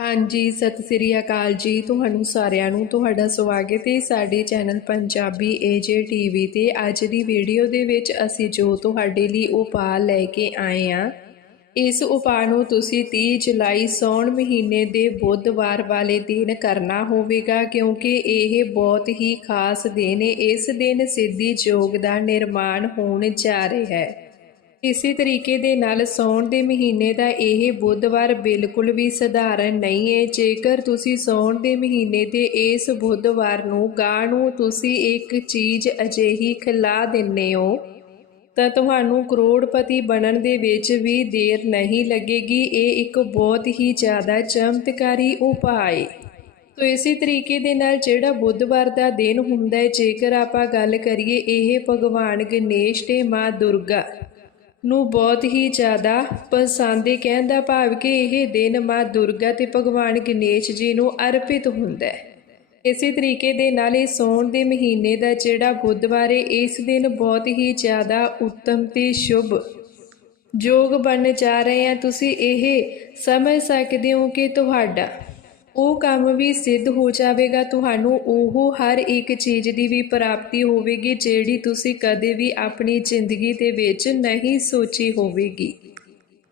ਹਾਂਜੀ, ਸਤਿ ਸ੍ਰੀ ਅਕਾਲ ਜੀ। ਤੁਹਾਨੂੰ ਸਾਰਿਆਂ ਨੂੰ ਤੁਹਾਡਾ ਸਵਾਗਤ ਹੈ ਸਾਡੇ ਚੈਨਲ ਪੰਜਾਬੀ ਏਜੇ ਟੀਵੀ ਤੇ। ਅੱਜ ਦੀ ਵੀਡੀਓ ਦੇ ਵਿੱਚ ਅਸੀਂ ਜੋ ਤੁਹਾਡੇ ਲਈ ਉਪਾਅ ਲੈ ਕੇ ਆਏ ਹਾਂ, ਇਸ ਉਪਾਅ ਨੂੰ ਤੁਸੀਂ 30 ਜੁਲਾਈ ਸੌਣ ਮਹੀਨੇ ਦੇ ਬੁੱਧਵਾਰ ਵਾਲੇ ਦਿਨ ਕਰਨਾ ਹੋਵੇਗਾ, ਕਿਉਂਕਿ ਇਹ ਬਹੁਤ ਹੀ ਖਾਸ ਦਿਨ ਹੈ। ਇਸ ਦਿਨ ਸਿੱਧੀ ਯੋਗ ਦਾ ਨਿਰਮਾਣ ਹੋਣ ਜਾ ਰਿਹਾ ਹੈ। ਇਸੇ ਤਰੀਕੇ ਦੇ ਨਾਲ ਸੌਣ ਦੇ ਮਹੀਨੇ ਦਾ ਇਹ ਬੁੱਧਵਾਰ ਬਿਲਕੁਲ ਵੀ ਸਧਾਰਨ ਨਹੀਂ ਹੈ। ਜੇਕਰ ਤੁਸੀਂ ਸੌਣ ਦੇ ਮਹੀਨੇ ਦੇ ਇਸ ਬੁੱਧਵਾਰ ਨੂੰ ਗਾਂ ਨੂੰ ਤੁਸੀਂ ਇੱਕ ਚੀਜ਼ ਅਜਿਹੀ ਖਿਲਾ ਦਿੰਦੇ ਹੋ, ਤਾਂ ਤੁਹਾਨੂੰ ਕਰੋੜਪਤੀ ਬਣਨ ਦੇ ਵਿੱਚ ਵੀ ਦੇਰ ਨਹੀਂ ਲੱਗੇਗੀ। ਇਹ ਇੱਕ ਬਹੁਤ ਹੀ ਜ਼ਿਆਦਾ ਚਮਤਕਾਰੀ ਉਪਾਅ ਹੈ। ਤੋ ਇਸੇ ਤਰੀਕੇ ਦੇ ਨਾਲ ਜਿਹੜਾ ਬੁੱਧਵਾਰ ਦਾ ਦਿਨ ਹੁੰਦਾ ਹੈ, ਜੇਕਰ ਆਪਾਂ ਗੱਲ ਕਰੀਏ ਇਹ ਭਗਵਾਨ ਗਣੇਸ਼ ਤੇ ਮਾਂ ਦੁਰਗਾ ਨੂੰ ਬਹੁਤ ਹੀ ਜ਼ਿਆਦਾ ਪਸੰਦ ਹੈ ਕਹਿਣ ਦਾ ਭਾਵ ਕਿ ਇਹ ਦਿਨ ਮਾਂ ਦੁਰਗਾ ਤੇ ਭਗਵਾਨ ਗਣੇਸ਼ ਜੀ ਨੂੰ ਅਰਪਿਤ ਹੁੰਦਾ ਹੈ। ਇਸੇ ਤਰੀਕੇ ਦੇ ਨਾਲ ਇਹ ਸੌਣ ਦੇ ਮਹੀਨੇ ਦਾ ਜਿਹੜਾ ਬੁੱਧਵਾਰ ਹੈ ਇਸ ਦਿਨ ਬਹੁਤ ਹੀ ਜ਼ਿਆਦਾ ਉੱਤਮ ਤੇ ਸ਼ੁਭ ਯੋਗ ਬਣਨ ਜਾ ਰਹੇ ਆ। ਤੁਸੀਂ ਇਹ ਸਮਝ ਸਕਦੇ ਹੋ ਕਿ ਤੁਹਾਡਾ ਉਹ ਕੰਮ ਵੀ ਸਿੱਧ ਹੋ ਜਾਵੇਗਾ, ਤੁਹਾਨੂੰ ਉਹ ਹਰ ਇੱਕ ਚੀਜ਼ ਦੀ ਵੀ ਪ੍ਰਾਪਤੀ ਹੋਵੇਗੀ, ਜਿਹੜੀ ਤੁਸੀਂ ਕਦੇ ਵੀ ਆਪਣੀ ਜ਼ਿੰਦਗੀ ਦੇ ਵਿੱਚ ਨਹੀਂ ਸੋਚੀ ਹੋਵੇਗੀ।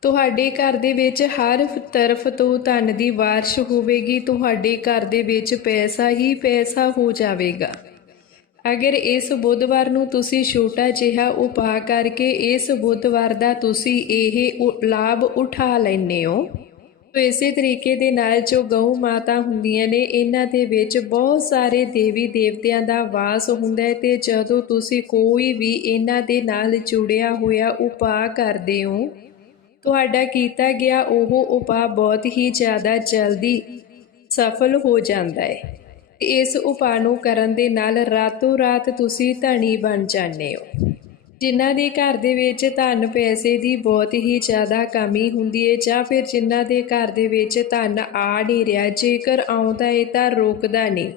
ਤੁਹਾਡੇ ਘਰ ਦੇ ਵਿੱਚ ਹਰ ਤਰਫ ਤੋਂ ਧਨ ਦੀ ਵਾਰਸ਼ ਹੋਵੇਗੀ, ਤੁਹਾਡੇ ਘਰ ਦੇ ਵਿੱਚ ਪੈਸਾ ਹੀ ਪੈਸਾ ਹੋ ਜਾਵੇਗਾ। ਅਗਰ ਇਸ ਬੁੱਧਵਾਰ ਨੂੰ ਤੁਸੀਂ ਛੋਟਾ ਜਿਹਾ ਉਪਾਅ ਕਰਕੇ ਇਸ ਬੁੱਧਵਾਰ ਦਾ ਤੁਸੀਂ ਇਹ ਉ- ਲਾਭ ਉਠਾ ਲੈਂਦੇ ਹੋ ਤੋ ਇਸੇ ਤਰੀਕੇ ਦੇ ਨਾਲ ਜੋ ਗਊ ਮਾਤਾ ਹੁੰਦੀਆਂ ਨੇ, ਇਹਨਾਂ ਦੇ ਵਿੱਚ ਬਹੁਤ ਸਾਰੇ ਦੇਵੀ ਦੇਵਤਿਆਂ ਦਾ ਵਾਸ ਹੁੰਦਾ ਹੈ ਤੇ ਜਦੋਂ ਤੁਸੀਂ ਕੋਈ ਵੀ ਇਹਨਾਂ ਦੇ ਨਾਲ ਜੁੜਿਆ ਹੋਇਆ ਉਪਾਅ ਕਰਦੇ ਹੋ, ਤੁਹਾਡਾ ਕੀਤਾ ਗਿਆ ਉਹ ਉਪਾਅ ਬਹੁਤ ਹੀ ਜ਼ਿਆਦਾ ਜਲਦੀ ਸਫਲ ਹੋ ਜਾਂਦਾ ਹੈ। ਇਸ ਉਪਾਅ ਨੂੰ ਕਰਨ ਦੇ ਨਾਲ ਰਾਤੋਂ ਰਾਤ ਤੁਸੀਂ ਧਨੀ ਬਣ ਜਾਂਦੇ ਹੋ। ਜਿਨ੍ਹਾਂ ਦੇ ਘਰ ਦੇ ਵਿੱਚ ਧਨ ਪੈਸੇ ਦੀ ਬਹੁਤ ਹੀ ਜ਼ਿਆਦਾ ਕਮੀ ਹੁੰਦੀ ਹੈ ਜਾਂ ਫਿਰ ਜਿਨ੍ਹਾਂ ਦੇ ਘਰ ਦੇ ਵਿੱਚ ਧਨ ਆ ਨਹੀਂ ਰਿਹਾ, ਜੇਕਰ ਆਉਂਦਾ ਹੈ ਤਾਂ ਰੋਕਦਾ ਨਹੀਂ।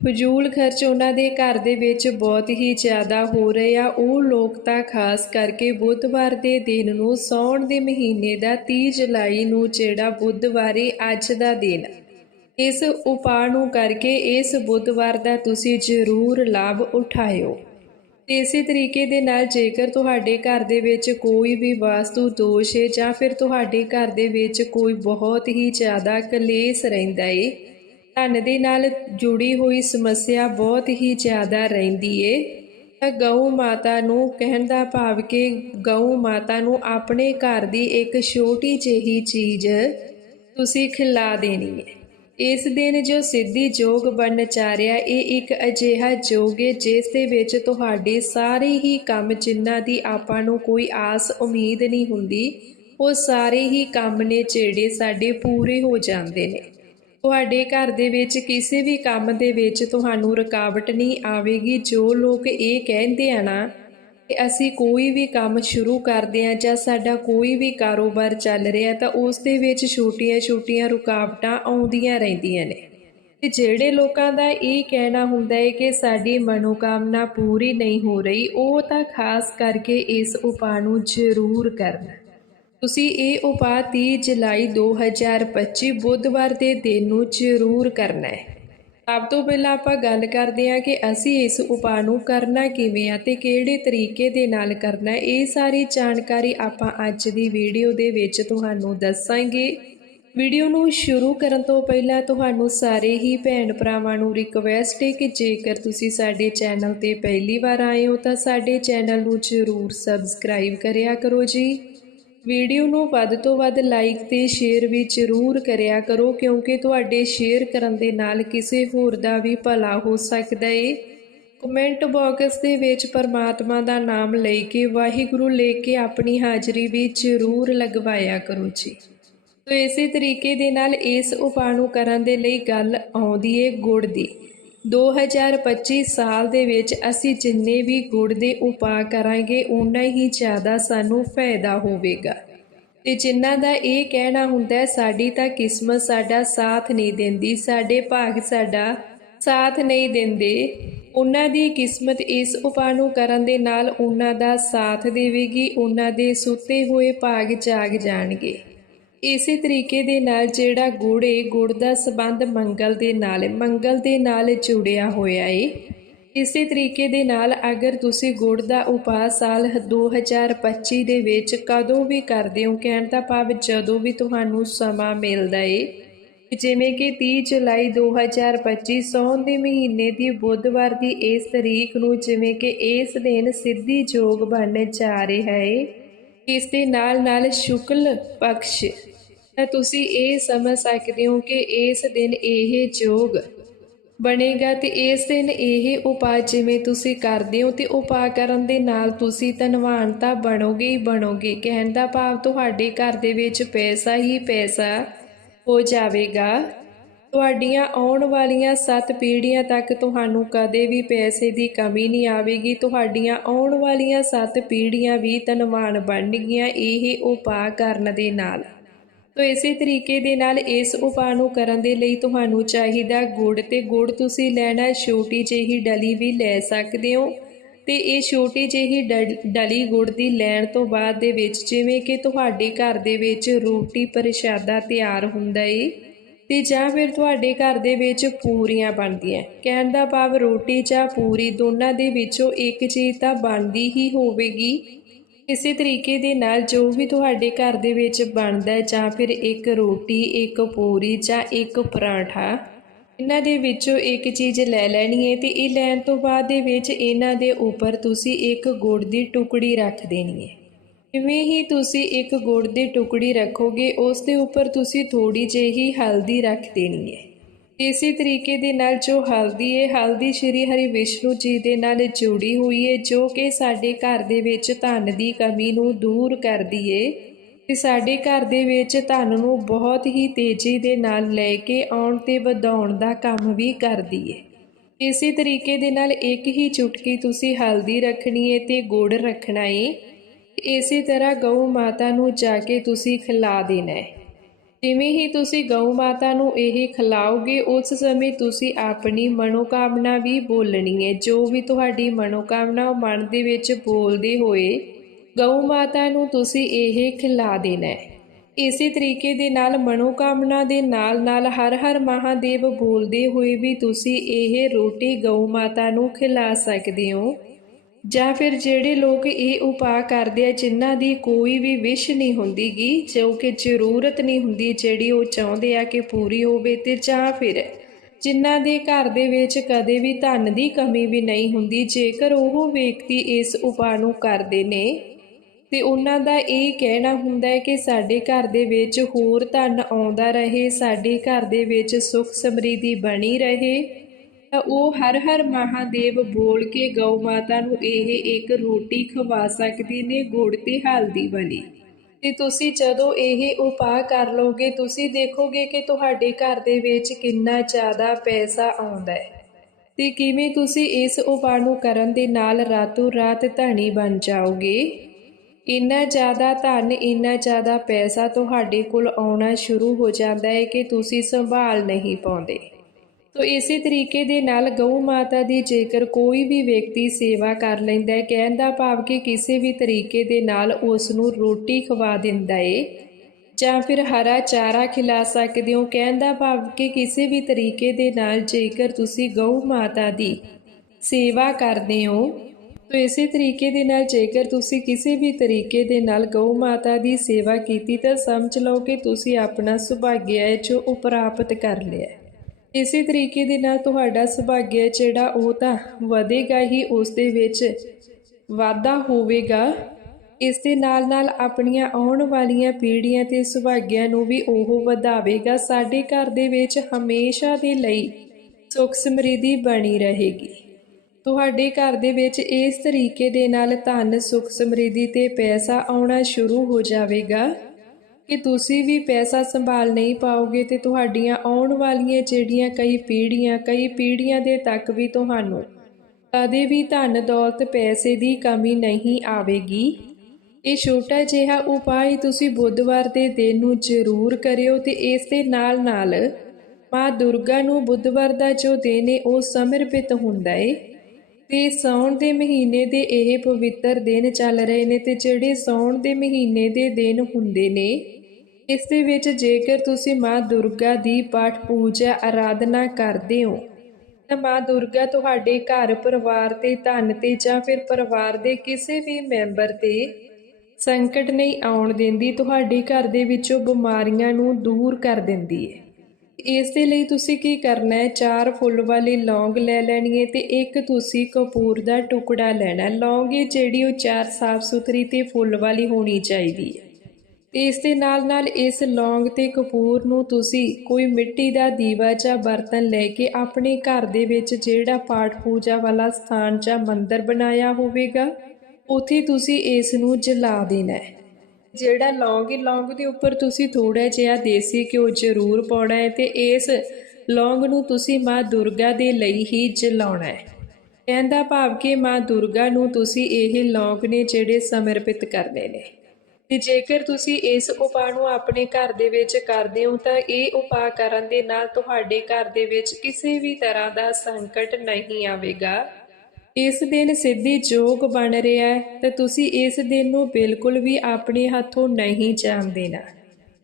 ਫਜ਼ੂਲ ਖਰਚ ਉਹਨਾਂ ਦੇ ਘਰ ਦੇ ਵਿੱਚ ਬਹੁਤ ਹੀ ਜ਼ਿਆਦਾ ਹੋ ਰਹੇ ਆ ਉਹ ਲੋਕ ਤਾਂ ਖਾਸ ਕਰਕੇ ਬੁੱਧਵਾਰ ਦੇ ਦਿਨ ਨੂੰ ਸੌਣ ਦੇ ਮਹੀਨੇ ਦਾ 30 ਜੁਲਾਈ ਨੂੰ ਜਿਹੜਾ ਬੁੱਧਵਾਰੀ ਅੱਜ ਦਾ ਦਿਨ। ਇਸ ਉਪਾਅ ਨੂੰ ਕਰਕੇ ਇਸ ਬੁੱਧਵਾਰ ਦਾ ਤੁਸੀਂ ਜ਼ਰੂਰ ਲਾਭ ਉਠਾਇਓ। ਇਸੇ ਤਰੀਕੇ ਦੇ ਨਾਲ ਜੇਕਰ ਤੁਹਾਡੇ ਘਰ ਦੇ ਵਿੱਚ ਕੋਈ ਵੀ ਵਾਸਤੂ, ਦੋਸ਼ ਹੈ ਜਾਂ ਫਿਰ ਤੁਹਾਡੇ ਘਰ ਦੇ ਵਿੱਚ ਕੋਈ ਬਹੁਤ ਹੀ ਜ਼ਿਆਦਾ ਕਲੇਸ਼ ਰਹਿੰਦਾ ਏ ਧਨ ਦੇ ਨਾਲ ਜੁੜੀ ਹੋਈ ਸਮੱਸਿਆ ਬਹੁਤ ਹੀ ਜ਼ਿਆਦਾ ਰਹਿੰਦੀ ਏ ਤਾਂ ਗਊ ਮਾਤਾ ਨੂੰ ਕਹਿਣ ਦਾ ਭਾਵ ਕਿ ਗਊ ਮਾਤਾ ਨੂੰ ਆਪਣੇ ਘਰ ਦੀ ਇੱਕ ਛੋਟੀ ਜਿਹੀ ਚੀਜ਼ ਤੁਸੀਂ ਖਿਲਾ ਦੇਣੀ ਹੈ। ਇਸ ਦਿਨ ਜੋ ਸਿੱਧੀ ਜੋਗ ਬਣ ਚਾਰਿਆ, ਇਹ ਇੱਕ ਅਜਿਹਾ ਜੋਗ ਹੈ ਜਿਸ ਦੇ ਵਿੱਚ ਤੁਹਾਡੇ ਸਾਰੇ ਹੀ ਕੰਮ ਜਿਨ੍ਹਾਂ ਦੀ ਆਪਾਂ ਨੂੰ ਕੋਈ ਆਸ ਉਮੀਦ ਨਹੀਂ ਹੁੰਦੀ, ਉਹ ਸਾਰੇ ਹੀ ਕੰਮ ਨੇ ਜਿਹੜੇ ਸਾਡੇ ਪੂਰੇ ਹੋ ਜਾਂਦੇ ਨੇ। ਤੁਹਾਡੇ ਘਰ ਦੇ ਵਿੱਚ ਕਿਸੇ ਵੀ ਕੰਮ ਦੇ ਵਿੱਚ ਤੁਹਾਨੂੰ ਰੁਕਾਵਟ ਨਹੀਂ ਆਵੇਗੀ, ਜੋ ਲੋਕ ਇਹ ਕਹਿੰਦੇ ਆ ਨਾ ਅਸੀਂ ਕੋਈ ਵੀ ਕੰਮ ਸ਼ੁਰੂ ਕਰਦੇ ਹਾਂ ਜਾਂ ਸਾਡਾ ਕੋਈ ਵੀ ਕਾਰੋਬਾਰ ਚੱਲ ਰਿਹਾ ਤਾਂ ਉਸ ਦੇ ਵਿੱਚ ਛੋਟੀਆਂ-ਛੋਟੀਆਂ ਰੁਕਾਵਟਾਂ ਆਉਂਦੀਆਂ ਰਹਿੰਦੀਆਂ ਨੇ। ਤੇ ਜਿਹੜੇ ਲੋਕਾਂ ਦਾ ਇਹ ਕਹਿਣਾ ਹੁੰਦਾ ਹੈ ਕਿ ਸਾਡੀ ਮਨੋਕਾਮਨਾ ਪੂਰੀ ਨਹੀਂ ਹੋ ਰਹੀ, ਉਹ ਤਾਂ ਖਾਸ ਕਰਕੇ ਇਸ ਉਪਾਅ ਨੂੰ ਜ਼ਰੂਰ ਕਰਨਾ। ਤੁਸੀਂ ਇਹ ਉਪਾਅ 30 ਜੁਲਾਈ 2025 ਬੁੱਧਵਾਰ ਦੇ ਦਿਨ ਨੂੰ ਜ਼ਰੂਰ ਕਰਨਾ ਹੈ। ਸਭ ਤੋਂ ਪਹਿਲਾਂ ਆਪਾਂ ਗੱਲ ਕਰਦੇ ਹਾਂ ਕਿ ਅਸੀਂ ਇਸ ਉਪਾਅ ਨੂੰ ਕਰਨਾ ਕਿਵੇਂ ਆ ਤੇ ਕਿਹੜੇ ਤਰੀਕੇ ਦੇ ਨਾਲ ਕਰਨਾ ਇਹ ਸਾਰੀ ਜਾਣਕਾਰੀ ਆਪਾਂ ਅੱਜ ਦੀ ਵੀਡੀਓ ਦੇ ਵਿੱਚ ਤੁਹਾਨੂੰ ਦੱਸਾਂਗੇ। ਵੀਡੀਓ ਨੂੰ ਸ਼ੁਰੂ ਕਰਨ ਤੋਂ ਪਹਿਲਾਂ ਤੁਹਾਨੂੰ ਸਾਰੇ ਹੀ ਭੈਣ ਭਰਾਵਾਂ ਨੂੰ ਰਿਕਵੈਸਟ ਹੈ ਕਿ ਜੇਕਰ ਤੁਸੀਂ ਸਾਡੇ ਚੈਨਲ ਤੇ ਪਹਿਲੀ ਵਾਰ ਆਏ ਹੋ ਤਾਂ ਸਾਡੇ ਚੈਨਲ ਨੂੰ ਜ਼ਰੂਰ ਸਬਸਕ੍ਰਾਈਬ ਕਰਿਆ ਕਰੋ ਜੀ। ਵੀਡੀਓ ਨੂੰ ਵੱਧ ਤੋਂ ਵੱਧ ਲਾਈਕ ਤੇ ਸ਼ੇਅਰ ਵੀ ਜ਼ਰੂਰ ਕਰਿਆ ਕਰੋ, ਕਿਉਂਕਿ ਤੁਹਾਡੇ ਸ਼ੇਅਰ ਕਰਨ ਦੇ ਨਾਲ ਕਿਸੇ ਹੋਰ ਦਾ ਵੀ ਭਲਾ ਹੋ ਸਕਦਾ ਏ। ਕਮੈਂਟ ਬਾਕਸ ਦੇ ਵਿੱਚ ਪਰਮਾਤਮਾ ਦਾ ਨਾਮ ਲੈ ਕੇ ਵਾਹਿਗੁਰੂ ਲੈ ਕੇ ਆਪਣੀ ਹਾਜ਼ਰੀ ਵੀ ਜ਼ਰੂਰ ਲਗਵਾਇਆ ਕਰੋ ਜੀ। ਤੋ ਇਸੇ ਤਰੀਕੇ ਦੇ ਨਾਲ ਇਸ ਉਪਾਅ ਨੂੰ ਕਰਨ ਦੇ ਲਈ ਗੱਲ ਆਉਂਦੀ ਏ ਗੁੜ ਦੀ। 2025 ਸਾਲ ਦੇ ਵਿੱਚ ਅਸੀਂ ਜਿੰਨੇ ਵੀ ਗੁੜ ਦੇ ਉਪਾਅ ਕਰਾਂਗੇ ਉਨਾ ਹੀ ਜ਼ਿਆਦਾ ਸਾਨੂੰ ਫਾਇਦਾ ਹੋਵੇਗਾ। ਤੇ ਜਿਨ੍ਹਾਂ ਦਾ ਇਹ ਕਹਿਣਾ ਹੁੰਦਾ ਸਾਡੀ ਤਾਂ ਕਿਸਮਤ ਸਾਡਾ ਸਾਥ ਨਹੀਂ ਦਿੰਦੀ, ਸਾਡੇ ਭਾਗ ਸਾਡਾ ਸਾਥ ਨਹੀਂ ਦਿੰਦੇ। ਉਹਨਾਂ ਦੀ ਕਿਸਮਤ ਇਸ ਉਪਾਅ ਨੂੰ ਕਰਨ ਦੇ ਨਾਲ ਉਹਨਾਂ ਦਾ ਸਾਥ ਦੇਵੇਗੀ, ਉਹਨਾਂ ਦੇ ਸੁੱਤੇ ਹੋਏ ਭਾਗ ਜਾਗ ਜਾਣਗੇ। ਇਸੇ ਤਰੀਕੇ ਦੇ ਨਾਲ ਜਿਹੜਾ ਗੁੜ ਏ, ਗੁੜ ਦਾ ਸੰਬੰਧ ਮੰਗਲ ਦੇ ਨਾਲ, ਮੰਗਲ ਦੇ ਨਾਲ ਜੁੜਿਆ ਹੋਇਆ ਏ। ਇਸੇ ਤਰੀਕੇ ਦੇ ਨਾਲ ਅਗਰ ਤੁਸੀਂ ਗੁੜ ਦਾ ਉਪਾਅ ਸਾਲ 2025 ਦੇ ਵਿੱਚ ਕਦੋਂ ਵੀ ਕਰਦੇ ਹੋ, ਕਹਿਣ ਦਾ ਭਾਵ ਜਦੋਂ ਵੀ ਤੁਹਾਨੂੰ ਸਮਾਂ ਮਿਲਦਾ ਏ। ਜਿਵੇਂ ਕਿ 30 ਜੁਲਾਈ 2025 ਸੌਣ ਦੇ ਮਹੀਨੇ ਦੀ ਬੁੱਧਵਾਰ ਦੀ ਇਸ ਤਰੀਕ ਨੂੰ ਜਿਵੇਂ ਕਿ ਇਸ ਦਿਨ ਸਿੱਧੀ ਜੋਗ ਬਣਨ ਜਾ ਰਿਹਾ ਏ। ਇਸ ਦੇ ਨਾਲ ਨਾਲ ਸ਼ੁਕਲ ਪਕਸ਼ ਤੁਸੀਂ ਇਹ ਸਮਝ ਸਕਦੇ ਹੋ ਕਿ ਇਸ ਦਿਨ ਇਹ ਜੋਗ ਬਣੇਗਾ ਤੇ ਇਸ ਦਿਨ ਇਹ ਉਪਾਅ ਜਿਵੇਂ ਤੁਸੀਂ ਕਰਦੇ ਹੋ ਤੇ ਉਪਾਅ ਕਰਨ ਦੇ ਨਾਲ ਤੁਸੀਂ ਧਨਵਾਨ ਤਾਂ ਬਣੋਗੇ ਹੀ ਬਣੋਗੇ, ਕਹਿਣ ਦਾ ਭਾਵ ਤੁਹਾਡੇ ਘਰ ਦੇ ਵਿੱਚ ਪੈਸਾ ਹੀ ਪੈਸਾ ਹੋ ਜਾਵੇਗਾ। ਤੁਹਾਡੀਆਂ ਆਉਣ ਵਾਲੀਆਂ ਸੱਤ ਪੀੜ੍ਹੀਆਂ ਤੱਕ ਤੁਹਾਨੂੰ ਕਦੇ ਵੀ ਪੈਸੇ ਦੀ ਕਮੀ ਨਹੀਂ ਆਵੇਗੀ, ਤੁਹਾਡੀਆਂ ਆਉਣ ਵਾਲੀਆਂ ਸੱਤ ਪੀੜ੍ਹੀਆਂ ਵੀ ਧਨਵਾਨ ਬਣਨਗੀਆਂ ਇਹ ਉਪਾਅ ਕਰਨ ਦੇ ਨਾਲ। ਤੋ ਇਸੇ ਤਰੀਕੇ ਦੇ ਨਾਲ ਇਸ ਉਪਾਅ ਨੂੰ ਕਰਨ ਦੇ ਲਈ ਤੁਹਾਨੂੰ ਚਾਹੀਦਾ ਗੁੜ ਤੇ ਗੁੜ ਤੁਸੀਂ ਲੈਣਾ ਛੋਟੀ ਜਿਹੀ ਡਲੀ ਵੀ ਲੈ ਸਕਦੇ ਹੋ। ਤੇ ਇਹ ਛੋਟੀ ਜਿਹੀ ਡਲ- ਡਲੀ ਗੁੜ ਦੀ ਲੈਣ ਤੋਂ ਬਾਅਦ ਦੇ ਵਿੱਚ ਜਿਵੇਂ ਕਿ ਤੁਹਾਡੇ ਘਰ ਦੇ ਵਿੱਚ ਰੋਟੀ ਪ੍ਰਸ਼ਾਦਾ ਤਿਆਰ ਹੁੰਦਾ ਏ, ਤੇ ਜਾਂ ਫਿਰ ਤੁਹਾਡੇ ਘਰ ਦੇ ਵਿੱਚ ਪੂਰੀਆਂ ਬਣਦੀਆਂ। ਕਹਿਣ ਦਾ ਭਾਵ ਰੋਟੀ ਜਾਂ ਪੂਰੀ ਦੋਨਾਂ ਦੇ ਵਿੱਚੋਂ ਇੱਕ ਚੀਜ਼ ਤਾਂ ਬਣਦੀ ਹੀ ਹੋਵੇਗੀ। ਇਸੇ ਤਰੀਕੇ ਦੇ ਨਾਲ ਜੋ ਵੀ ਤੁਹਾਡੇ ਘਰ ਦੇ ਵਿੱਚ ਬਣਦਾ ਹੈ, ਜਾਂ ਫਿਰ ਇੱਕ ਰੋਟੀ, ਇੱਕ ਪੂਰੀ ਜਾਂ ਇੱਕ ਪਰਾਂਠਾ, ਇਹਨਾਂ ਦੇ ਵਿੱਚੋਂ ਇੱਕ ਚੀਜ਼ ਲੈ ਲੈਣੀ ਹੈ ਤੇ ਇਹ ਲੈਣ ਤੋਂ ਬਾਅਦ ਦੇ ਵਿੱਚ ਇਹਨਾਂ ਦੇ ਉੱਪਰ ਤੁਸੀਂ ਇੱਕ ਗੁੜ ਦੀ ਟੁਕੜੀ ਰੱਖ ਦੇਣੀ ਹੈ। ਜਿਵੇਂ ਹੀ ਤੁਸੀਂ ਇੱਕ ਗੁੜ ਦੀ ਟੁਕੜੀ ਰੱਖੋਗੇ, ਉਸ ਦੇ ਉੱਪਰ ਤੁਸੀਂ ਥੋੜੀ ਜਿਹੀ ਹਲਦੀ ਰੱਖ ਦੇਣੀ ਹੈ। ਇਸੇ ਤਰੀਕੇ ਦੇ ਨਾਲ ਜੋ ਹਲਦੀ ਹੈ ਹਲਦੀ ਸ਼੍ਰੀ ਹਰੀ ਵਿਸ਼ਨੂੰ ਜੀ ਦੇ ਨਾਲ ਜੁੜੀ ਹੋਈ ਹੈ ਜੋ ਕਿ ਸਾਡੇ ਘਰ ਦੇ ਵਿੱਚ ਧਨ ਦੀ ਕਮੀ ਨੂੰ ਦੂਰ ਕਰਦੀ ਹੈ ਤੇ ਸਾਡੇ ਘਰ ਦੇ ਵਿੱਚ ਧਨ ਨੂੰ ਬਹੁਤ ਹੀ ਤੇਜ਼ੀ ਦੇ ਨਾਲ ਲੈ ਕੇ ਆਉਣ ਤੇ ਵਧਾਉਣ ਦਾ ਕੰਮ ਵੀ ਕਰਦੀ ਹੈ ਇਸੇ ਤਰੀਕੇ ਦੇ ਨਾਲ ਇੱਕ ਹੀ ਚੁਟਕੀ ਤੁਸੀਂ ਹਲਦੀ ਰੱਖਣੀ ਹੈ ਤੇ ਗੁੜ ਰੱਖਣਾ ਏ। ਇਸੇ ਤਰ੍ਹਾਂ ਗਊ ਮਾਤਾ ਨੂੰ ਜਾ ਕੇ ਤੁਸੀਂ ਖਿਲਾ ਦੇਣਾ ਹੈ ਜਿਵੇਂ ਹੀ ਤੁਸੀਂ ਗਊ ਮਾਤਾ ਨੂੰ ਇਹ ਖਿਲਾਓਗੇ, ਉਸ ਸਮੇਂ ਤੁਸੀਂ ਆਪਣੀ ਮਨੋਕਾਮਨਾ ਵੀ ਬੋਲਣੀ ਹੈ। ਜੋ ਵੀ ਤੁਹਾਡੀ ਮਨੋਕਾਮਨਾ ਉਹ ਮਨ ਦੇ ਵਿੱਚ ਬੋਲਦੇ ਹੋਏ ਗਊ ਮਾਤਾ ਨੂੰ ਤੁਸੀਂ ਇਹ ਖਿਲਾ ਦੇਣਾ ਹੈ। ਇਸੇ ਤਰੀਕੇ ਦੇ ਨਾਲ ਮਨੋਕਾਮਨਾ ਦੇ ਨਾਲ ਨਾਲ ਹਰ ਹਰ ਮਹਾਦੇਵ ਬੋਲਦੇ ਹੋਏ ਵੀ ਤੁਸੀਂ ਇਹ ਰੋਟੀ ਗਊ ਮਾਤਾ ਨੂੰ ਖਿਲਾ ਸਕਦੇ ਹੋ। ਜਾਂ ਫਿਰ ਜਿਹੜੇ ਲੋਕ ਇਹ ਉਪਾਅ ਕਰਦੇ ਆ, ਜਿਨ੍ਹਾਂ ਦੀ ਕੋਈ ਵੀ ਵਿਸ਼ ਨਹੀਂ ਹੁੰਦੀਗੀ, ਜੋ ਕਿ ਜ਼ਰੂਰਤ ਨਹੀਂ ਹੁੰਦੀ, ਜਿਹੜੀ ਉਹ ਚਾਹੁੰਦੇ ਆ ਕਿ ਪੂਰੀ ਹੋਵੇ ਤੇ ਜਾਂ ਫਿਰ ਜਿਨ੍ਹਾਂ ਦੇ ਘਰ ਦੇ ਵਿੱਚ ਕਦੇ ਵੀ ਧਨ ਦੀ ਕਮੀ ਵੀ ਨਹੀਂ ਹੁੰਦੀ, ਜੇਕਰ ਉਹ ਵਿਅਕਤੀ ਇਸ ਉਪਾਅ ਨੂੰ ਕਰਦੇ ਨੇ, ਤੇ ਉਹਨਾਂ ਦਾ ਇਹ ਕਹਿਣਾ ਹੁੰਦਾ ਹੈ ਕਿ ਸਾਡੇ ਘਰ ਦੇ ਵਿੱਚ ਹੋਰ ਧਨ ਆਉਂਦਾ ਰਹੇ, ਸਾਡੇ ਘਰ ਦੇ ਵਿੱਚ ਸੁੱਖ ਸਮਰਿੱਧੀ ਬਣੀ ਰਹੇ ਉਹ ਹਰ ਹਰ ਮਹਾਦੇਵ ਬੋਲ ਕੇ ਗਊ ਮਾਤਾ ਨੂੰ ਇਹ ਇੱਕ ਰੋਟੀ ਖਵਾ ਸਕਦੇ ਨੇ ਗੁੜ ਤੇ ਹਲਦੀ ਵਾਲੀ। ਤੇ ਤੁਸੀਂ ਜਦੋਂ ਇਹ ਉਪਾਅ ਕਰ ਲਓਗੇ, ਤੁਸੀਂ ਦੇਖੋਗੇ ਕਿ ਤੁਹਾਡੇ ਘਰ ਦੇ ਵਿੱਚ ਕਿੰਨਾ ਜ਼ਿਆਦਾ ਪੈਸਾ ਆਉਂਦਾ ਹੈ। ਤੇ ਕਿਵੇਂ ਤੁਸੀਂ ਇਸ ਉਪਾਅ ਨੂੰ ਕਰਨ ਦੇ ਨਾਲ ਰਾਤੋਂ ਰਾਤ ਧਨੀ ਬਣ ਜਾਓਗੇ? ਇੰਨਾ ਜ਼ਿਆਦਾ ਧਨ, ਇੰਨਾ ਜ਼ਿਆਦਾ ਪੈਸਾ ਤੁਹਾਡੇ ਕੋਲ ਆਉਣਾ ਸ਼ੁਰੂ ਹੋ ਜਾਂਦਾ ਹੈ ਕਿ ਤੁਸੀਂ ਸੰਭਾਲ ਨਹੀਂ ਪਾਉਂਦੇ। ਤੋ ਇਸੇ ਤਰੀਕੇ ਦੇ ਨਾਲ ਗਊ ਮਾਤਾ ਦੀ ਜੇਕਰ ਕੋਈ ਵੀ ਵਿਅਕਤੀ ਸੇਵਾ ਕਰ ਲੈਂਦਾ ਹੈ, ਕਹਿਣ ਦਾ ਭਾਵ ਕਿ ਕਿਸੇ ਵੀ ਤਰੀਕੇ ਦੇ ਨਾਲ ਉਸ ਨੂੰ ਰੋਟੀ ਖਵਾ ਦਿੰਦਾ ਏ, ਜਾਂ ਫਿਰ ਹਰਾ ਚਾਰਾ ਖਿਲਾ ਸਕਦੇ ਹੋ, ਕਹਿਣ ਦਾ ਭਾਵ ਕਿ ਕਿਸੇ ਵੀ ਤਰੀਕੇ ਦੇ ਨਾਲ ਜੇਕਰ ਤੁਸੀਂ ਗਊ ਮਾਤਾ ਦੀ ਸੇਵਾ ਕਰਦੇ ਹੋ, ਤੋ ਇਸੇ ਤਰੀਕੇ ਦੇ ਨਾਲ ਜੇਕਰ ਤੁਸੀਂ ਕਿਸੇ ਵੀ ਤਰੀਕੇ ਦੇ ਨਾਲ ਗਊ ਮਾਤਾ ਦੀ ਸੇਵਾ ਕੀਤੀ, ਤਾਂ ਸਮਝ ਲਓ ਕਿ ਤੁਸੀਂ ਆਪਣਾ ਸੁਭਾਗਿਆ ਹੈ ਜੋ ਉਪਰਾਪਤ ਕਰ ਲਿਆ ਇਸੇ ਤਰੀਕੇ ਦੇ ਨਾਲ ਤੁਹਾਡਾ ਸੁਭਾਗਿਆ ਜਿਹੜਾ ਉਹ ਤਾਂ ਵਧੇਗਾ ਹੀ, ਉਸ ਦੇ ਵਿੱਚ ਵਾਧਾ ਹੋਵੇਗਾ। ਇਸ ਦੇ ਨਾਲ ਨਾਲ ਆਪਣੀਆਂ ਆਉਣ ਵਾਲੀਆਂ ਪੀੜ੍ਹੀਆਂ ਤੇ ਸੁਭਾਗਿਆਂ ਨੂੰ ਵੀ ਉਹ ਵਧਾਵੇਗਾ। ਸਾਡੇ ਘਰ ਦੇ ਵਿੱਚ ਹਮੇਸ਼ਾ ਦੇ ਲਈ ਸੁਖ ਸਮਰਿੱਧੀ ਬਣੀ ਰਹੇਗੀ। ਤੁਹਾਡੇ ਘਰ ਦੇ ਵਿੱਚ ਇਸ ਤਰੀਕੇ ਦੇ ਨਾਲ ਧਨ, ਸੁਖ ਸਮਰਿੱਧੀ ਤੇ ਪੈਸਾ ਆਉਣਾ ਸ਼ੁਰੂ ਹੋ ਜਾਵੇਗਾ। ਕਿ ਤੁਸੀਂ ਵੀ ਪੈਸਾ ਸੰਭਾਲ ਨਹੀਂ ਪਾਓਗੇ ਤੇ ਤੁਹਾਡੀਆਂ ਆਉਣ ਵਾਲੀਆਂ ਜਿਹੜੀਆਂ ਕਈ ਪੀੜ੍ਹੀਆਂ ਕਈ ਪੀੜ੍ਹੀਆਂ ਦੇ ਤੱਕ ਵੀ ਤੁਹਾਨੂੰ ਕਦੇ ਵੀ ਧਨ ਦੌਲਤ ਪੈਸੇ ਦੀ ਕਮੀ ਨਹੀਂ ਆਵੇਗੀ। ਇਹ ਛੋਟਾ ਜਿਹਾ ਉਪਾਅ ਤੁਸੀਂ ਬੁੱਧਵਾਰ ਦੇ ਦਿਨ ਨੂੰ ਜ਼ਰੂਰ ਕਰਿਓ ਤੇ ਇਸ ਦੇ ਨਾਲ ਨਾਲ ਮਾਂ ਦੁਰਗਾ ਨੂੰ ਬੁੱਧਵਾਰ ਦਾ ਜੋ ਦਿਨ ਹੈ ਉਹ ਸਮਰਪਿਤ ਹੁੰਦਾ ਹੈ ਤੇ ਸਾਉਣ ਦੇ ਮਹੀਨੇ ਦੇ ਇਹ ਪਵਿੱਤਰ ਦਿਨ ਚੱਲ ਰਹੇ ਨੇ ਤੇ ਜਿਹੜੇ ਸਾਉਣ ਦੇ ਮਹੀਨੇ ਦੇ ਦਿਨ ਹੁੰਦੇ ਨੇ ਇਸ ਦੇ ਵਿੱਚ ਜੇਕਰ ਤੁਸੀਂ ਮਾਂ ਦੁਰਗਾ ਦੀ ਪਾਠ ਪੂਜਾ, ਆਰਾਧਨਾ ਕਰਦੇ ਹੋ, ਤਾਂ ਮਾਂ ਦੁਰਗਾ ਤੁਹਾਡੇ ਘਰ, ਪਰਿਵਾਰ ਤੇ ਧਨ ਤੇ ਜਾਂ ਫਿਰ ਪਰਿਵਾਰ ਦੇ ਕਿਸੇ ਵੀ ਮੈਂਬਰ ਤੇ ਸੰਕਟ ਨਹੀਂ ਆਉਣ ਦਿੰਦੀ, ਤੁਹਾਡੇ ਘਰ ਦੇ ਵਿੱਚੋਂ ਬਿਮਾਰੀਆਂ ਨੂੰ ਦੂਰ ਕਰ ਦਿੰਦੀ ਹੈ। ਇਸ ਦੇ ਲਈ ਤੁਸੀਂ ਕੀ ਕਰਨਾ ਹੈ? ਚਾਰ ਫੁੱਲ ਵਾਲੀ ਲੌਂਗ ਲੈ ਲੈਣੀ ਹੈ ਤੇ ਇੱਕ ਤੁਸੀਂ ਕਪੂਰ ਦਾ ਟੁਕੜਾ ਲੈਣਾ ਲੌਂਗ ਇਹ ਜਿਹੜੀ ਉਹ ਚਾਰ ਸਾਫ਼ ਸੁਥਰੀ ਤੇ ਫੁੱਲ ਵਾਲੀ ਹੋਣੀ ਚਾਹੀਦੀ ਹੈ। ਤੇ ਇਸ ਦੇ ਨਾਲ ਨਾਲ ਇਸ ਲੌਂਗ ਤੇ ਕਪੂਰ ਨੂੰ ਤੁਸੀਂ ਕੋਈ ਮਿੱਟੀ ਦਾ ਦੀਵਾ ਜਾਂ ਬਰਤਨ ਲੈ ਕੇ ਆਪਣੇ ਘਰ ਦੇ ਵਿੱਚ ਜਿਹੜਾ ਪਾਠ ਪੂਜਾ ਵਾਲਾ ਸਥਾਨ ਜਾਂ ਮੰਦਿਰ ਬਣਾਇਆ ਹੋਵੇਗਾ, ਉੱਥੇ ਤੁਸੀਂ ਇਸ ਨੂੰ ਜਲਾ ਦੇਣਾ ਹੈ। ਜਿਹੜਾ ਲੌਂਗ ਹੈ ਲੌਂਗ ਦੇ ਉੱਪਰ ਤੁਸੀਂ ਥੋੜਾ ਜਿਹਾ ਦੇਸੀ ਘਿਓ ਜ਼ਰੂਰ ਪਾਉਣਾ ਹੈ ਤੇ ਇਸ ਲੌਂਗ ਨੂੰ ਤੁਸੀਂ ਮਾਂ ਦੁਰਗਾ ਦੇ ਲਈ ਹੀ ਜਲਾਉਣਾ ਹੈ। ਕਹਿੰਦਾ ਭਾਵ ਕਿ ਮਾਂ ਦੁਰਗਾ ਨੂੰ ਤੁਸੀਂ ਇਹ ਲੌਂਗ ਨੇ ਜਿਹੜੇ ਸਮਰਪਿਤ ਕਰਨੇ ਨੇ। ਤੇ ਜੇਕਰ ਤੁਸੀਂ ਇਸ ਉਪਾਅ ਨੂੰ ਆਪਣੇ ਘਰ ਦੇ ਵਿੱਚ ਕਰਦੇ ਹੋ, ਤਾਂ ਇਹ ਉਪਾਅ ਕਰਨ ਦੇ ਨਾਲ ਤੁਹਾਡੇ ਘਰ ਦੇ ਵਿੱਚ ਕਿਸੇ ਵੀ ਤਰ੍ਹਾਂ ਦਾ ਸੰਕਟ ਨਹੀਂ ਆਵੇਗਾ। ਇਸ ਦਿਨ ਸਿੱਧੀ ਜੋਗ ਬਣ ਰਿਹਾ ਹੈ, ਤੇ ਤੁਸੀਂ ਇਸ ਦਿਨ ਨੂੰ ਬਿਲਕੁਲ ਵੀ ਆਪਣੇ ਹੱਥੋਂ ਨਹੀਂ ਜਾਣ ਦੇਣਾ।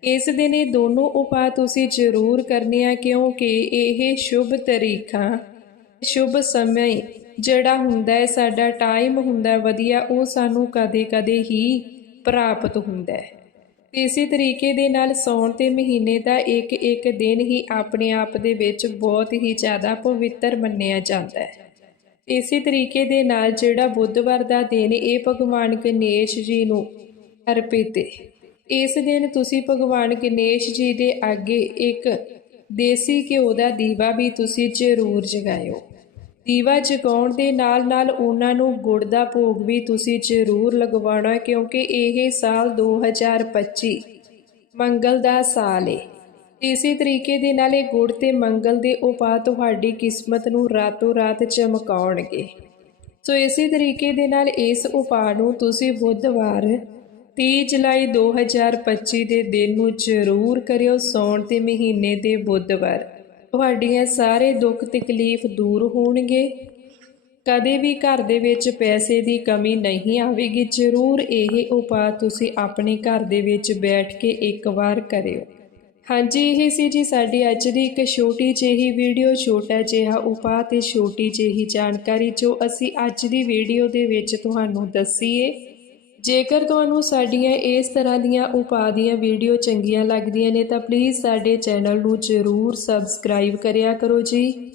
ਇਸ ਦਿਨ ਇਹ ਦੋਨੋਂ ਉਪਾਅ ਤੁਸੀਂ ਜ਼ਰੂਰ ਕਰਨੇ ਆ, ਕਿਉਂਕਿ ਇਹ ਸ਼ੁਭ ਤਰੀਕਾ, ਸ਼ੁਭ ਸਮੇਂ ਜਿਹੜਾ ਹੁੰਦਾ ਹੈ, ਸਾਡਾ ਟਾਈਮ ਹੁੰਦਾ ਵਧੀਆ, ਉਹ ਸਾਨੂੰ ਕਦੇ-ਕਦੇ ਹੀ ਪ੍ਰਾਪਤ ਹੁੰਦਾ ਹੈ। ਤੇ ਇਸੇ ਤਰੀਕੇ ਦੇ ਨਾਲ ਸੌਣ ਦੇ ਮਹੀਨੇ ਦਾ ਇੱਕ ਇੱਕ ਦਿਨ ਹੀ ਆਪਣੇ ਆਪ ਦੇ ਵਿੱਚ ਬਹੁਤ ਹੀ ਜ਼ਿਆਦਾ ਪਵਿੱਤਰ ਮੰਨਿਆ ਜਾਂਦਾ ਹੈ। ਇਸੇ ਤਰੀਕੇ ਦੇ ਨਾਲ ਜਿਹੜਾ ਬੁੱਧਵਾਰ ਦਾ ਦਿਨ ਇਹ ਭਗਵਾਨ ਗਣੇਸ਼ ਜੀ ਨੂੰ ਅਰਪਿਤ ਹੈ। ਇਸ ਦਿਨ ਤੁਸੀਂ ਭਗਵਾਨ ਗਣੇਸ਼ ਜੀ ਦੇ ਅੱਗੇ ਇੱਕ ਦੇਸੀ ਘਿਓ ਦਾ ਦੀਵਾ ਵੀ ਤੁਸੀਂ ਜ਼ਰੂਰ ਜਗਾਇਓ। ਦੀਵਾ ਜਗਾਉਣ ਦੇ ਨਾਲ ਨਾਲ ਉਹਨਾਂ ਨੂੰ ਗੁੜ ਦਾ ਭੋਗ ਵੀ ਤੁਸੀਂ ਜ਼ਰੂਰ ਲਗਵਾਉਣਾ ਕਿਉਂਕਿ ਇਹ ਸਾਲ 2025 ਮੰਗਲ ਦਾ ਸਾਲ ਹੈ ਇਸੇ ਤਰੀਕੇ ਦੇ ਨਾਲ ਇਹ ਗੁੜ ਤੇ ਮੰਗਲ ਦੇ ਉਪਾਅ ਤੁਹਾਡੀ ਕਿਸਮਤ ਨੂੰ ਰਾਤੋਂ ਰਾਤ ਚਮਕਾਉਣਗੇ। ਸੋ ਇਸੇ ਤਰੀਕੇ ਦੇ ਨਾਲ ਇਸ ਉਪਾਅ ਨੂੰ ਤੁਸੀਂ ਬੁੱਧਵਾਰ 30 ਜੁਲਾਈ 2025 ਦੇ ਦਿਨ ਨੂੰ ਜ਼ਰੂਰ ਕਰਿਓ, ਸੌਣ ਦੇ ਮਹੀਨੇ ਦੇ ਬੁੱਧਵਾਰ। ਤੁਹਾਡੀਆਂ ਸਾਰੇ ਦੁੱਖ ਤਕਲੀਫ ਦੂਰ ਹੋਣਗੇ। ਕਦੇ ਵੀ ਘਰ ਦੇ ਵਿੱਚ ਪੈਸੇ ਦੀ ਕਮੀ ਨਹੀਂ ਆਵੇਗੀ, ਜ਼ਰੂਰ ਇਹ ਉਪਾਅ ਤੁਸੀਂ ਆਪਣੇ ਘਰ ਦੇ ਵਿੱਚ ਬੈਠ ਕੇ ਇੱਕ ਵਾਰ ਕਰਿਓ। ਹਾਂਜੀ, ਇਹ ਸੀ ਜੀ ਸਾਡੀ ਅੱਜ ਦੀ ਇੱਕ ਛੋਟੀ ਜਿਹੀ ਵੀਡੀਓ, ਛੋਟਾ ਜਿਹਾ ਉਪਾਅ ਤੇ ਛੋਟੀ ਜਿਹੀ ਜਾਣਕਾਰੀ ਜੋ ਅਸੀਂ ਅੱਜ ਦੀ ਵੀਡੀਓ ਦੇ ਵਿੱਚ ਤੁਹਾਨੂੰ ਦੱਸੀਏ। ਜੇਕਰ ਤੁਹਾਨੂੰ ਸਾਡੀਆਂ ਇਸ ਤਰ੍ਹਾਂ ਦੀਆਂ ਉਪਾਅ ਦੀਆਂ ਵੀਡੀਓ ਚੰਗੀਆਂ ਲੱਗਦੀਆਂ ਨੇ, ਤਾਂ ਪਲੀਜ਼ ਸਾਡੇ ਚੈਨਲ ਨੂੰ ਜ਼ਰੂਰ ਸਬਸਕ੍ਰਾਈਬ ਕਰਿਆ ਕਰੋ ਜੀ।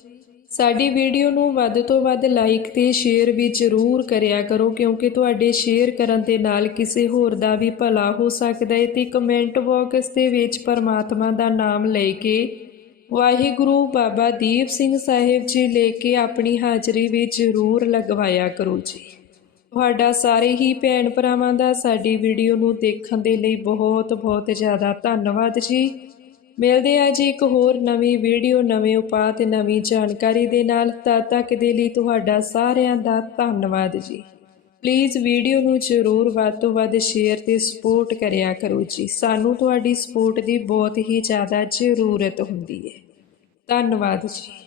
ਸਾਡੀ ਵੀਡੀਓ ਨੂੰ ਵੱਧ ਤੋਂ ਵੱਧ ਲਾਈਕ ਤੇ ਸ਼ੇਅਰ ਵੀ ਜ਼ਰੂਰ ਕਰਿਆ ਕਰੋ, ਕਿਉਂਕਿ ਤੁਹਾਡੇ ਸ਼ੇਅਰ ਕਰਨ ਦੇ ਨਾਲ ਕਿਸੇ ਹੋਰ ਦਾ ਵੀ ਭਲਾ ਹੋ ਸਕਦਾ ਹੈ ਤੇ ਕਮੈਂਟ ਬਾਕਸ ਦੇ ਵਿੱਚ ਪਰਮਾਤਮਾ ਦਾ ਨਾਮ ਲੈ ਕੇ ਵਾਹਿਗੁਰੂ ਬਾਬਾ ਦੀਪ ਸਿੰਘ ਸਾਹਿਬ ਜੀ ਲੈ ਕੇ ਆਪਣੀ ਹਾਜ਼ਰੀ ਵੀ ਜ਼ਰੂਰ ਲਗਵਾਇਆ ਕਰੋ ਜੀ। ਤੁਹਾਡਾ ਸਾਰੇ ਹੀ ਭੈਣ ਭਰਾਵਾਂ ਦਾ ਸਾਡੀ ਵੀਡੀਓ ਨੂੰ ਦੇਖਣ ਦੇ ਲਈ ਬਹੁਤ ਬਹੁਤ ਜ਼ਿਆਦਾ ਧੰਨਵਾਦ ਜੀ। ਮਿਲਦੇ ਆ ਜੀ ਇੱਕ ਹੋਰ ਨਵੀਂ ਵੀਡੀਓ, ਨਵੇਂ ਉਪਾਅ ਤੇ ਨਵੀਂ ਜਾਣਕਾਰੀ ਦੇ ਨਾਲ। ਤਦ ਤੱਕ ਦੇ ਲਈ ਤੁਹਾਡਾ ਸਾਰਿਆਂ ਦਾ ਧੰਨਵਾਦ ਜੀ। ਪਲੀਜ਼ ਵੀਡੀਓ ਨੂੰ ਜ਼ਰੂਰ ਵੱਧ ਤੋਂ ਵੱਧ ਸ਼ੇਅਰ ਤੇ ਸਪੋਰਟ ਕਰਿਆ ਕਰੋ ਜੀ। ਸਾਨੂੰ ਤੁਹਾਡੀ ਸਪੋਰਟ ਦੀ ਬਹੁਤ ਹੀ ਜ਼ਿਆਦਾ ਜ਼ਰੂਰਤ ਹੁੰਦੀ ਹੈ। ਧੰਨਵਾਦ ਜੀ।